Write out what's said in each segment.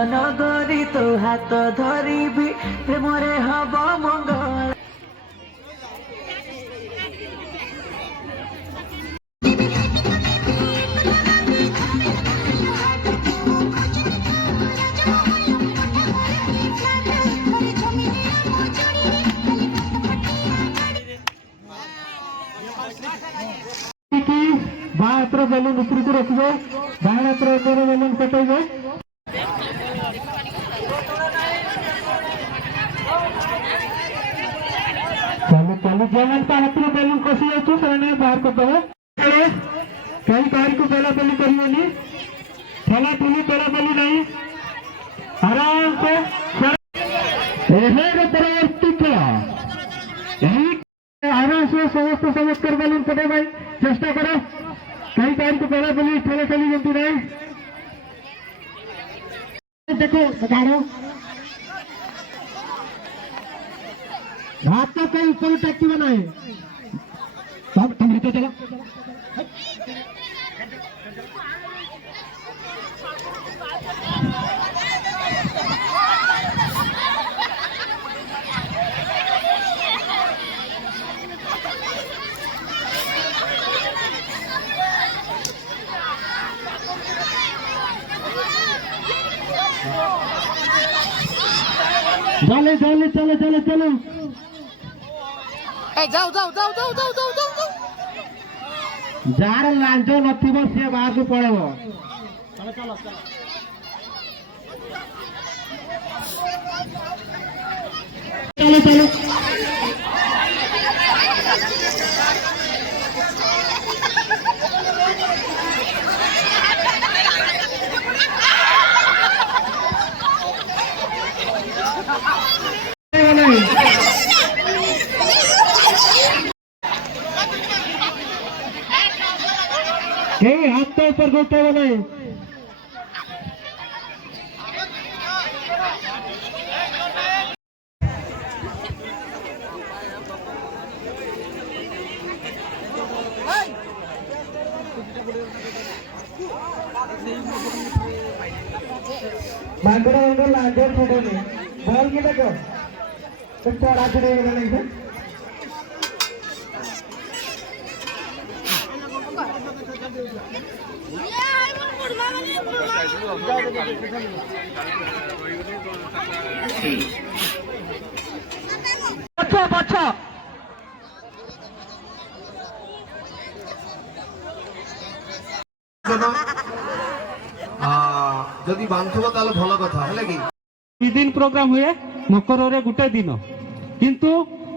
नगरी तो हाथ धरिबी प्रेमरे हब मंगल। बात्र बेलून उपरी को रखिए, डाण बेलून पेटेबे। चलो चलो जेमन हाथ में बेलून कसी जाचु से बाहर करदे। कई कार को पेला पेली करियोनी, ठेला ठेली पेला पेली नहीं, आराम से परवर्ती आराम से समस्त समझ कर बेलून पटे भाई चेष्टा करो। कई कार को पेला पेली ठेला ठेली जमती नहीं। देखो बताओ हाथ तो कहीं ऊपर टैक्सी बनाए सब तुम नीचे चलो। चलो चलो चलो चलो चलो जाओ जाओ जाओ जाओ जाओ जाओ जाओ जाओ जार लांच नथिबो से बाहर को पड़ेबो। चलो चलो चलो चलो हाथ तो ऊपर घूमते हुए नहीं। मांगड़ा वांगड़ा लांजर छोड़ो नहीं बॉल की देखो तो चढ़ा चढ़े नहीं है। अच्छा अच्छा जदि बांधुब ताले भल कथा है कि दिन प्रोग्राम हुए मकर रे गुटे दिन किंतु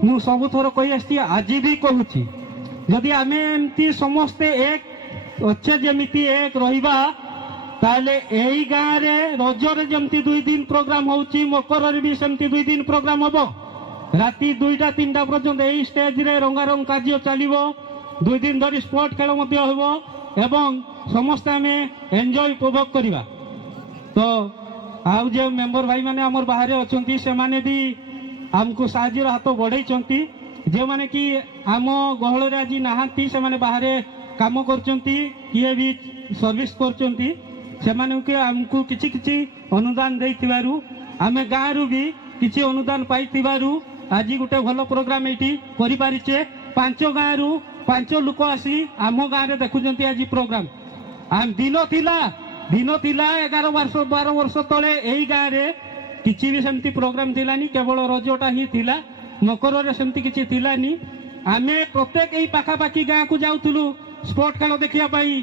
मु सब थोर कही आसी आज भी कहूची जदि आमे एमती समस्ते एक अच्छे जमिति एक रहिबा ताले एई गाँ रे रजरे जमती 2 दिन प्रोग्राम होउची मकर रे भी सेमती 2 दिन प्रोग्राम हबो। राति 2टा 3टा पर्यंत एई स्टेज रे रंगारंग कार्य चलिबो। 2 दिन धरी स्पोर्ट खेल मध्य होबो एवं समस्त आमे एन्जॉय उपभोग करिबा। तो आउ जे मेंबर भाई माने हमर बाहर अछंती से माने भी हमको साहाଯ୍य हाथ बढ़ाई जे माने कि आम गहल रे आज नहांती से माने बाहर काम करचंती किए भी सर्विस करचंती से माने के हमको किछि किछि अनुदान देइथिबारु आमे गाँ रु भी किछि अनुदान पाइथिबारु आज गोटे भल प्रोग्राम एठी करि पारिचे। 5 गाँ रु 5 लोक आसी आम गाँ रे देखुचंती आज प्रोग्राम। आम दिन थिला 11 वर्ष 12 वर्ष तले एई गाँ रे किछि भी सेमती प्रोग्राम थिलानी केवल रजटा ही थिला मकर रे सेमती किछि थिलानी। आमे प्रत्येक एई पाखा पाखी गाँ को जाउथुलु स्पोर्ट खेल देखिया पाई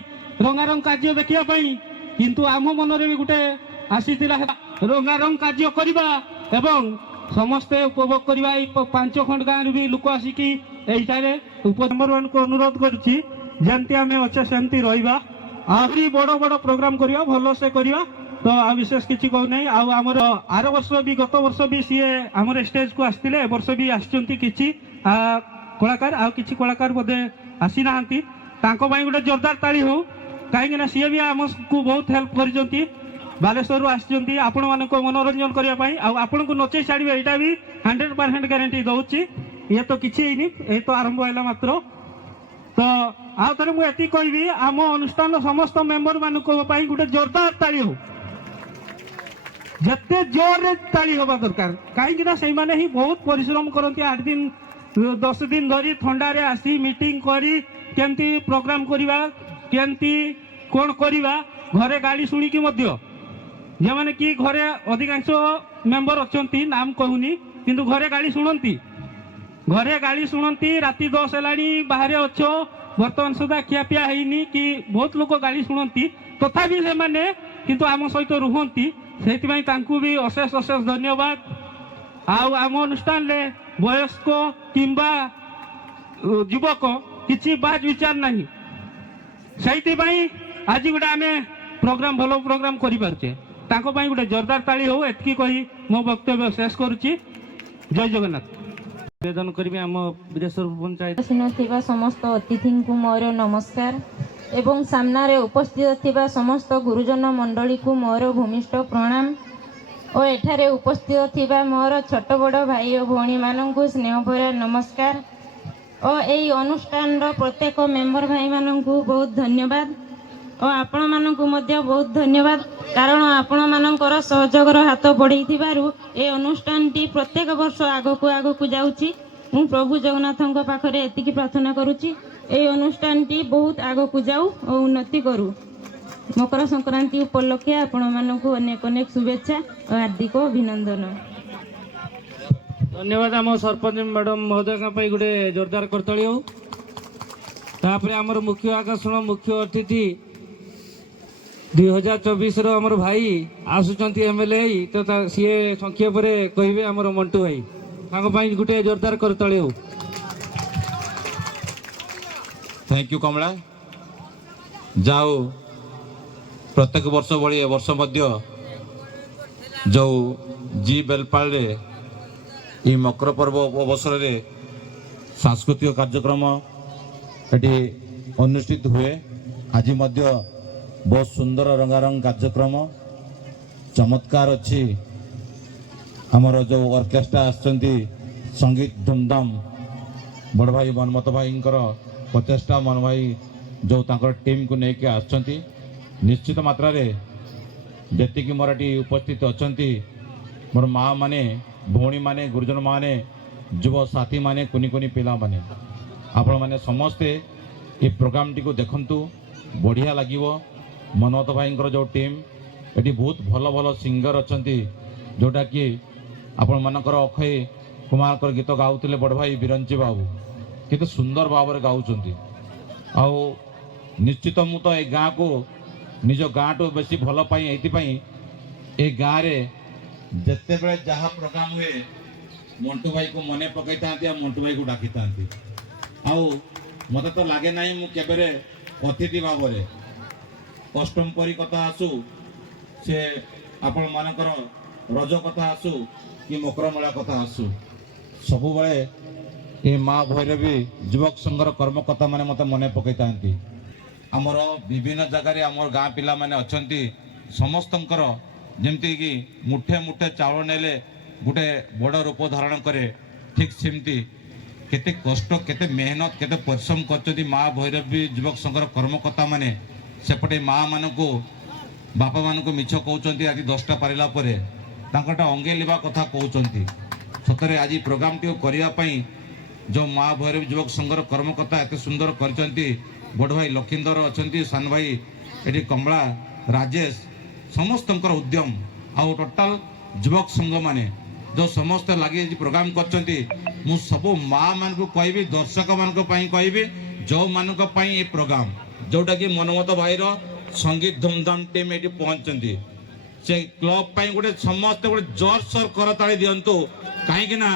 रंगारंग कार्य देखिया पाई किंतु आम मन रे भी गुटे आसीतिला रंगारंग कार्य करिबा एवं समस्ते उपभोग करिबा। 5 खंड गाँ रे भी लोक आसिकी एइटारे नंबर 1 को अनुरोध करूची जेमती आमे अच्छे सेमती रहिबा आहुरी बड़ बड़ प्रोग्राम करिया भलो से करिया। तो आ विशेष किछि कहू नै। आ हमर आर वर्ष भी गत वर्ष भी सीए हमर स्टेज को आस्तिले वर्ष भी आछंती किछि कलाकार आ किछि कलाकार बोधे आसी नाहंती तांको बाई गुटे जोरदार ताली हो कहीं सीए भी हमको बहुत हेल्प करजंती। बालेश्वर आसछंती आपण मानको मनोरंजन करिया पई आ आपण को नचे छाड़िबे एटा भी 100% गारंटी दउची ये तो किछि हेनी ए तो आरंभ हैला मात्र तो आ थरे मु एति कहबी आम अनुष्ठान समस्त मेंबर मानको पई गुटे जोरदार ताली हो जत्ते जोर रे ताली होबा दरकार काई ना सही माने ही बहुत परिश्रम करंती 8 दिन 10 दिन धरी ठंडा रे आसी मीटिंग करी केमती प्रोग्राम करिवा केमती कोन करिवा घरे गाड़ी सुनी की मध्य जे माने कि घरे अधिकांश मेंबर अछंती नाम कहूनी किंतु घरे गाड़ी सुनंती राति 10 हेलानी बाहर अच्छो वर्तमान सुधा खियापिया हैनी कि बहुत लोग गाड़ी शुणती तथापि से माने किंतु आम सहित रुहंती सेतिबाई तांकु भी अशेष अशेष धन्यवाद आम अनुष्ठान ले वयस्क किंबा युवक किछि बात विचार नहीं सेतिबाई आज गोटे आम प्रोग्राम भलो प्रोग्राम करि पारछे तांको पाई गोटे जोरदार ताली हो एतकी कही मो वक्तव्य शेष करुछि जय जगन्नाथ निवेदन करी आम बीरेश्वर पंचायत ଥିବା ସମସ୍ତ ଅତିଥିଙ୍କୁ ମୋର ନମସ୍କାର ଏବଂ ସାମ୍ନାରେ ଉପସ୍ଥିତ ଥିବା ସମସ୍ତ ଗୁରୁଜନ ମଣ୍ଡଳୀକୁ ମୋର ଭୂମିଷ୍ଠ ପ୍ରଣାମ ଓ ଏଠାରେ ଉପସ୍ଥିତ ଥିବା ମୋର ଛୋଟ ବଡ଼ ଭାଇ ଓ ଭଉଣୀମାନଙ୍କୁ ସ୍ନେହଭରା ନମସ୍କାର ଓ ଏହି ଅନୁଷ୍ଠାନର ପ୍ରତ୍ୟେକ ମେମ୍ବର ଭାଇମାନଙ୍କୁ ବହୁତ ଧନ୍ୟବାଦ ଓ ଆପଣମାନଙ୍କୁ ମଧ୍ୟ ବହୁତ ଧନ୍ୟବାଦ କାରଣ ଆପଣମାନଙ୍କର ସହଯୋଗର ହାତ ବଢ଼େଇଥିବାରୁ ଏ ଅନୁଷ୍ଠାନଟି ପ୍ରତ୍ୟେକ ବର୍ଷ ଆଗକୁ ଯାଉଛି ମୁଁ ପ୍ରଭୁ ଜଗନ୍ନାଥଙ୍କ ପାଖରେ ଏତିକି ପ୍ରାର୍ଥନା କରୁଛି এই অনুষ্ঠানটি ବହୁତ ଆଗକୁ ଯାଉ ଓ ଉନ୍ନତି କରୁ ମକର ସଂକ୍ରାନ୍ତି ଉପଲକ୍ଷେ ଆପଣମାନଙ୍କୁ ଅନେକ ଅନେକ ଶୁଭେଚ୍ଛା ଓ ହାର୍ଦ୍ଦିକ ଅଭିନନ୍ଦନ धन्यवाद आम सरपंच मैडम महोदय गोटे जोरदार करतली हो तापर आमर मुख्य आकर्षण मुख्य अतिथि 2024 आमर भाई आसुचंती एमएलए तो सी संक्षेप कहे आमर मंटू भाई गोटे जोरदार करतली हो थैंक यू कमला जाओ प्रत्येक वर्ष भली वर्ष मध्य जो जी बेलपाल ये मकर पर्व अवसर में सांस्कृतिक कार्यक्रम ये अनुष्ठित हुए आज मध्य बहुत सुंदर रंगारंग कार्यक्रम चमत्कार अच्छी आमर जो ऑर्केस्ट्रा आसचंती संगीत धूमधाम बड़ भाई मनमत भाई 50टा मन भाई जो तांकर टीम को लेके आसचंती निश्चित मात्रा रे जेति कि मोर एटी उपस्थित अछंती मोर माँ माने भौणी माने गुरुजन माने युव साथी माने कुनी कुनी पिला माने आपण माने समस्ते ये प्रोग्राम टी को देखंतु बढ़िया लागिवो मनोहत भाई जो टीम एटी बहुत भलो भलो सिंगर अछंती जोटा कि आपण मानकर अक्षय कुमार गीत गाउतिले बड़ भाई बिरंची बाबू केते सुंदर भाव में गाउचंती आउ निश्चित मु तो ए गाँ को निज गाँ टू बेसी भल पाई एथिपाई ए गाँ रे जत्ते बेले जहाँ प्रोग्राम हुए मंटू भाई को मने पकई तांती आ मंटू भाई को डाकी तांती आउ मते तो लागे नाही मु केबेरे अतिथि भाव रे अष्टम परी कथा आसु से आपण मानकर रज कथा आसु कि मकर मेला कथा आसु सबु बेले ये माँ भैरवी युवक संघर कर्मकर्ता माने मते मने पकई तांती आमर विभिन्न जगह आमर गाँ पिला माने अछंती समस्तंकर जेमती कि मुठे मुठे चावल नेले गोटे बड़ रूप धारण करे ठीक सेमती केते कष्ट केते मेहनत केते परिश्रम करछंती माँ भैरवी युवक संघर कर्मकर्ता माने सेपटे माँ मानकु बापा मानकु मिछ कहउचंती आज 10टा पारिला परे तांकटा अंगे लेबा कथा कहउचंती सतरे आज प्रोग्राम टी करिया पई जो माँ भैरव युवक संघर कर्मकर्ता एत सुंदर करचंती बड़ भाई लखींदर अछंती सान भाई एटी कमला राजेश समस्तंकर उद्यम आउ टोटाल युवक संघ माने जो समस्त लगे प्रोग्राम करचंती मु सबु माँ मान को कहबी दर्शक मान को पई कहबी जो मान को पई ए प्रोग्राम जोटा कि मनमत भाई रो संगीत धूमधाम टीम एटी पहुंचंती से क्लब पई गोटे समस्त गोटे जोर सोर करताली दियंतु काहे कि ना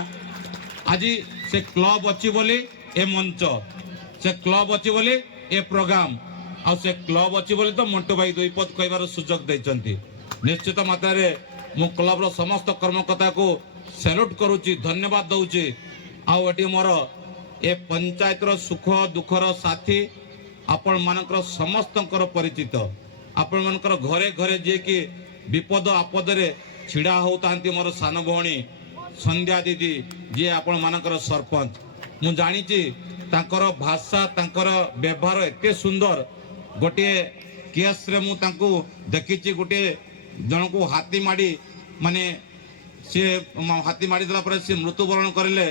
आज से क्लब अच्छी बोली ए मंच से क्लब अच्छी बोली ए प्रोग्राम आ से क्लब अच्छी बोली तो मंटू भाई दुई पद कहबार सुजोग देचंती निश्चित मात्रा रे मु क्लब रो समस्त कर्मकर्ता को सैल्यूट करूची धन्यवाद दउची आ एटी मोर ए पंचायत रो सुख दुख रो साथी आपण मानकर समस्तंकर परिचित आपण मानकर घरे घरे जे कि विपद आपदरे छिड़ा होता मोर सान भौणी संध्या दीदी जी आपण मानकर सरपंच मु जानी तांकर भाषा तांकर व्यवहार एते सुंदर गोटे केस रे मु तांको देखिछि गोटे जन को हाथी माड़ी माने सी हाथी माड़ी देला पर सी मृत्युवरण करले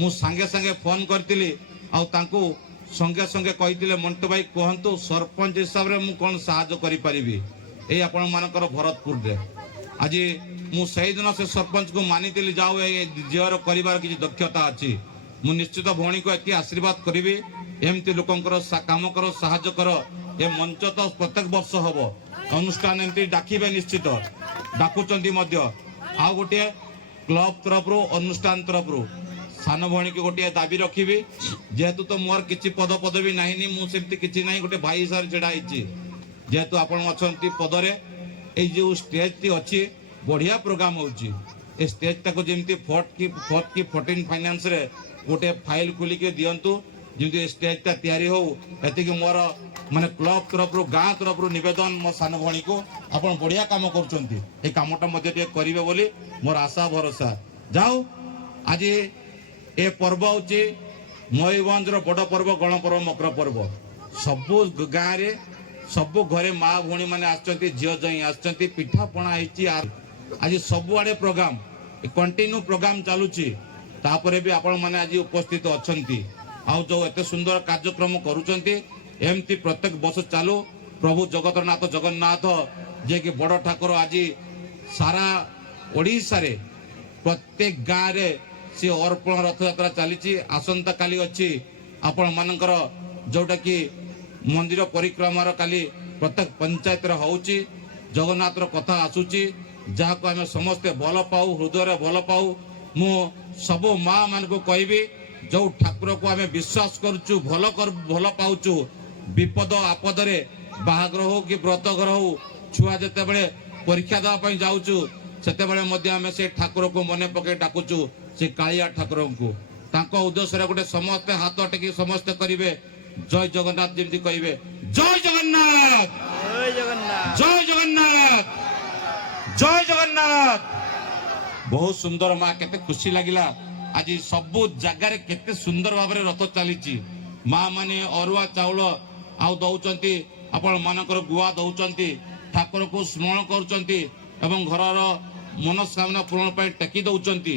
मु संगे संगे फोन करतिली आ तांको संगे संगे कहितिले मंटू भाई कहंतु सरपंच हिसाब रे मु कोन सहायता करि परिबी ए आपण मानकर भरतपुर रे आज मु सही दिन से सरपंच को मानितिली जाओ ए झीवर करिवार किछि दक्षता अछि मु निश्चित भौणी को एति आशीर्वाद करिबी एमती लोकंकर काम कर सहायता कर ए मंच तो प्रत्येक वर्ष हबो अनुष्ठान एमती डाकिबे निश्चित डाकुचंती मध्य आ गोटे क्लब तरफ रो अनुष्ठान तरफ रो सान भौणी के गोटे दाबी रखिबी जेहेतु तो मोर किछि पद पदवी नाही मु सेमती किछि नाही गोटे भाई सर छेड़ा आइछि जेहेतु आपण अछंती पदरे ए जो स्टेज ती अछि बढ़िया प्रोग्राम होछि ए स्टेज ताको जेमती 14 फाइनेंस रे गोटे फाइल खोली के दियंतु जेमती स्टेज ता तयारी हो एति कि मोर माने क्लब तरफ रो गां तरफ रो निवेदन मो सान भौणी को आपण बढ़िया काम करचंती ए कामटा मध्ये ते करिवे बोली मोर आशा भरोसा जाऊ आज ए पर्व होची मयूरभंज बड़ पर्व गण पर्व मकर पर्व सबु गाँव रे सबु घरे माँ भौणी मैंने आसचंती झील जई आसचंती पिठा पणा होईची आज सबुआडे प्रोग्राम कंटिन्यू प्रोग्राम चलुची तापरे भी आपण माने आज उपस्थित अछंती आ जो एते सुंदर कार्यक्रम करूचंती एमती प्रत्येक वर्ष चालू प्रभु जगतनाथ जगन्नाथ जे कि बड़ ठाकुर आज सारा ओडिशा रे प्रत्येक गाँव रे सी अर्पण रथ यात्रा चली आसंता काली अच्छी आपण मानकर जोटा कि मंदिर परिक्रमा काली प्रत्येक पंचायत होउची जगन्नाथ कथा आसुची जहाँ को आम समस्ते भल पाऊ हृदय भल पाऊ मु सब माँ मान को कहबी जो ठाकुर को आम विश्वास करुचु भल पाउचु विपद आपदरे बाहागर हो कि व्रतघर हो छुआ जिते बड़े परीक्षा देवाई जाऊचु से आम से ठाकुर को मन पके डाकुचु से कालिया ठाकुर को तांको उद्देश्य गोटे समस्ते हाथ टेकी समस्ते करिवे जय जगन्नाथ जमी कहे जय जगन्नाथ जय जगन्नाथ जय जगन्नाथ जय जगन्नाथ। बहुत सुंदर माँ केते खुशी लगिला आज सबु जगार केते सुंदर भाव रथ चली माँ माने अरुआ चाउल आउ दौचंती आपण मानकर गुआ दौचंती ठाकुर को स्मरण करूचंती एवं घरर मनस्कामना पूरण पर टेकी दौचंती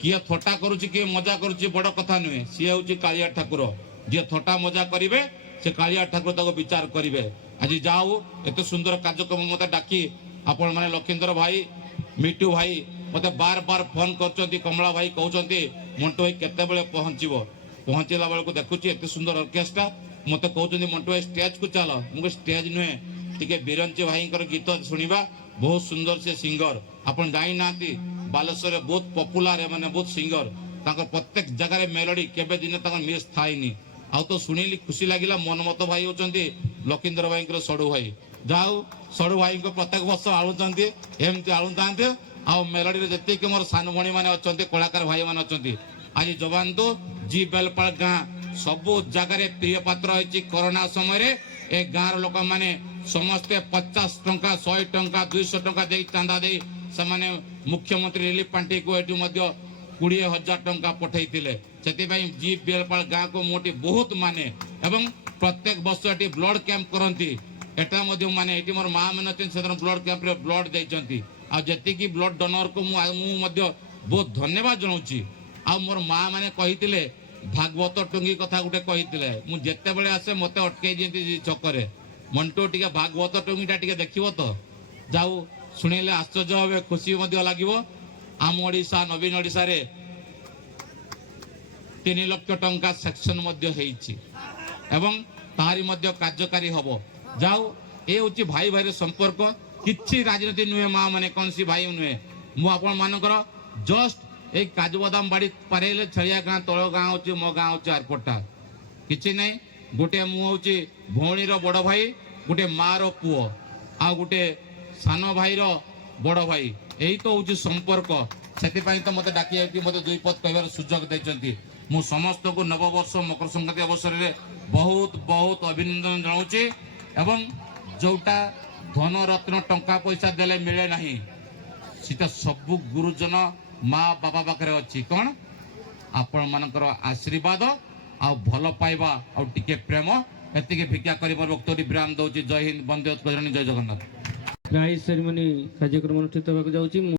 किए थटा करुची किए मजा करुची बड़ कथा नुहे सी हूँ कालिया ठाकुर जी थटा मजा करेंगे से कालिया ठाकुर ताको विचार करेंगे आज जाऊ एत सुंदर कार्यक्रम मत डाकी आपण माने लखींदर भाई मिटू भाई मत बार बार फोन कर कमला भाई कहते मंटू भाई केते बेले पहुंचला बेलू देखुची एत सुंदर ऑर्केस्ट्रा मत कहते मंटू भाई स्टेज को चल मुझे स्टेज नुहे टिके बिरंची भाई गीत शुणा बहुत सुंदर से सिंगर आपण जाई ना बालेश्वर बहुत पॉपुलर है माने बहुत सिंगर तांकर प्रत्येक जगह मेलोडी केबे दिन तांकर मिस थाइनी आ तो सुनिली खुशी लागिला मनमत भाई होचंती लखींदर भाई सड़ू भाई जाऊ सड़ू भाई को प्रत्येक वर्ष आलुचंती एमती आलुतांते आ मेलोडी रे जत्ते के मोर सान भणी माने अछंती कलाकार भाई माने अछंती आज जवान तो जी बेलपाल गाँ सबु जगह प्रिय पात्र होइची कोरोना समय रे ए गाँर लोक माने समस्ते 50 टंका 100 टंका 200 टंका दे चांदा दे समाने मुख्यमंत्री रिलीफ पांटी को एटू मध्य 20,000 टंका पठाई जी बेलपाल गाँ को मोटी बहुत माने एवं प्रत्येक वर्ष एटी ब्लड कैंप करती एटा मध्य माने एटी मोर माँ मैंने अच्छे ब्लड कैंप रे ब्लड देइचंती आ जति ब्लड डोनर को मु बहुत धन्यवाद जनाऊँगी आ मोर माँ मैंने कही भागवत टुंगी कथा गोटे कही मु जेते बेले आसे मते अटकई दियंती छकरे मंटू टिके भागवत टुंगीटा टिके देखिबो तो जाऊ शुणिले आश्चर्य हे खुशी लगे आम ओडिशा नवीन ओडिशा रे 3 लाख टंका सेक्शन एवं तारी कार्यकारी हम जाऊ ये हूँ भाई भाई संपर्क किसी राजनीति नुहे माँ मैंने कौन सी भाई नुहे मुझे मानकर जस्ट एक काजू बादाम बाड़ी पारे छड़िया गाँ तल गाँ हूँ मो गाँ हूँ एयरपोर्टा कि ना गोटे मुझे भौणी बड़ भाई गोटे माँ रो पुओ आ गोटे सान भाई बड़ भाई यही तो हूँ संपर्क से तो मत डाकी मत दुई पद कह सुजोग देती मु समस्त को नववर्ष मकर संक्रांति अवसर में बहुत बहुत अभिनंदन जनाऊँगी एवं जोटा धन रत्न टंका पैसा देले मिले नहीं सीटा सब गुरुजन माँ बाबा पाखे अच्छी कौन आपण मानकर आशीर्वाद आ भल पाइबा आ टिके प्रेम एतिके भिक्षा करी मोर वक्तव्य विराम दउची। जय हिंद, वंदे उत्कल, जय जगन्नाथ। प्राइज सेरेमनी कार्यक्रम अनुष्ठित होगा जाऊँगी।